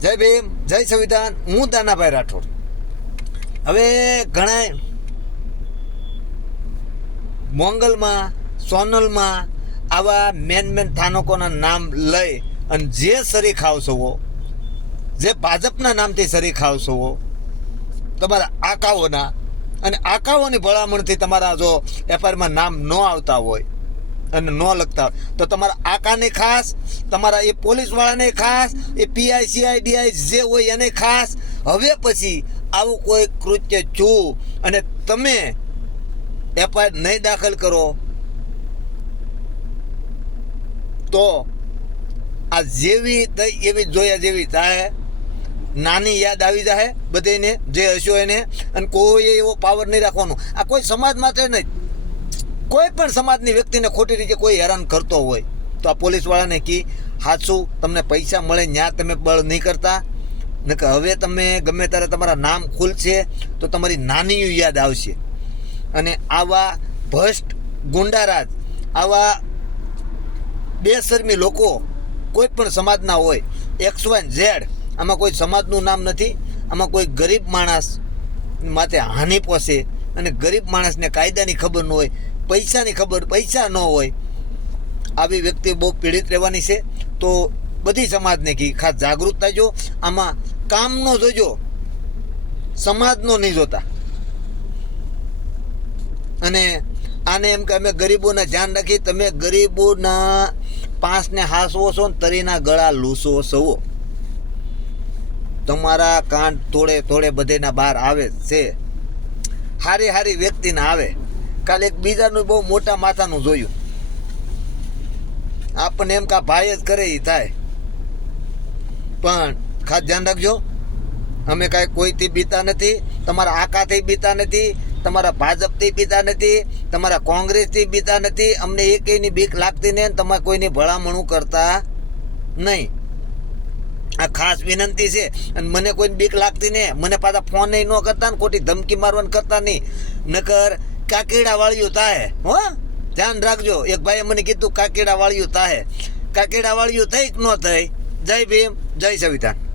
જય ભીમ, જય સંવિધાન, હું દાનાભાઈ રાઠોડ. હવે ઘણા મોંગલમાં, સોનલમાં આવા મેન મેન થાનકોના નામ લઈ અને જે સરી ખાવશો જે ભાજપના નામથી સરી ખાવશો તમારા આકાઓના અને આકાઓની ભલામણથી તમારા જો એફઆઈઆરમાં નામ ન આવતા હોય અને ન લખતા હોય. તો તમારા આકાને ખાસ, તમારા એ પોલીસવાળાને ખાસ, એ પીઆઈ સીઆઈ ડીઆઈ જે હોય એને ખાસ. હવે પછી આવું કોઈ કૃત્ય જો અને તમે એફઆઈઆર નહીં દાખલ કરો, તો આ જેવી એવી જોયા જેવી થાય, નાની યાદ આવી જાય બધેને જે હશો એને, અને કોઈ એવો પાવર નહીં રાખવાનો. આ કોઈ સમાજ માટે નહીં. કોઈ પણ સમાજની વ્યક્તિને ખોટી રીતે કોઈ હેરાન કરતો હોય, તો આ પોલીસવાળાને કી હાચું તમને પૈસા મળે ત્યાં તમે બળ નહીં કરતા? ને કે હવે તમે ગમે ત્યારે તમારા નામ ખુલશે, તો તમારી નાની યાદ આવશે. અને આવા ભ્રષ્ટ ગુંડારાજ, આવા બેશરમી લોકો કોઈ પણ સમાજના હોય એક્સ વાય ઝેડ, આમાં કોઈ સમાજનું નામ નથી, આમાં કોઈ ગરીબ માણસ માટે હાનિ પહોંચે અને ગરીબ માણસને કાયદાની ખબર ન હોય પૈસાની ખબર, પૈસા ન હોય, આવી વ્યક્તિ બહુ પીડિત રહેવાની છે, તો બધી સમાજને કી ખાસ જાગૃત જો આમાં કામનો જોજો, સમાજનો નહીં જોતા. અને આને એમ કે અમે ગરીબોના ધ્યાન રાખી તમે ગરીબોના પાંચને હાસવો છો ને તરીના ગળા લૂસો સવો. તમારા કાંડ થોડે થોડે બધેના બહાર આવે છે. હારી હારી વ્યક્તિને આવે. કાલે એક બીજાનું બહુ મોટા માથાનું જોયું. આપણને એમ કા ભાઈ જ કરે એ થાય. પણ ખાસ ધ્યાન રાખજો, અમે કાંઈ કોઈથી બીતા નથી, તમારા આકાથી બીતા નથી, તમારા ભાજપથી બીતા નથી, તમારા કોંગ્રેસથી બીતા નથી, અમને એકેયની બીક લાગતી નહીં તમારે કોઈની ભલામણું કરતા નહીં. આ ખાસ વિનંતી છે અને મને કોઈની બીક લાગતી નહીં. મને પાછા ફોન ન કરતા ને ખોટી ધમકી મારવાનું કરતા નહીં. નકર કાકીડા વાળ્યું તાહે. હો? ધ્યાન રાખજો. એક ભાઈએ મને કીધું કાકીડા વાળ્યું તાહે. કાકીડા વાળ્યું થઈ ન થઈ? જય ભીમ, જય સંવિધાન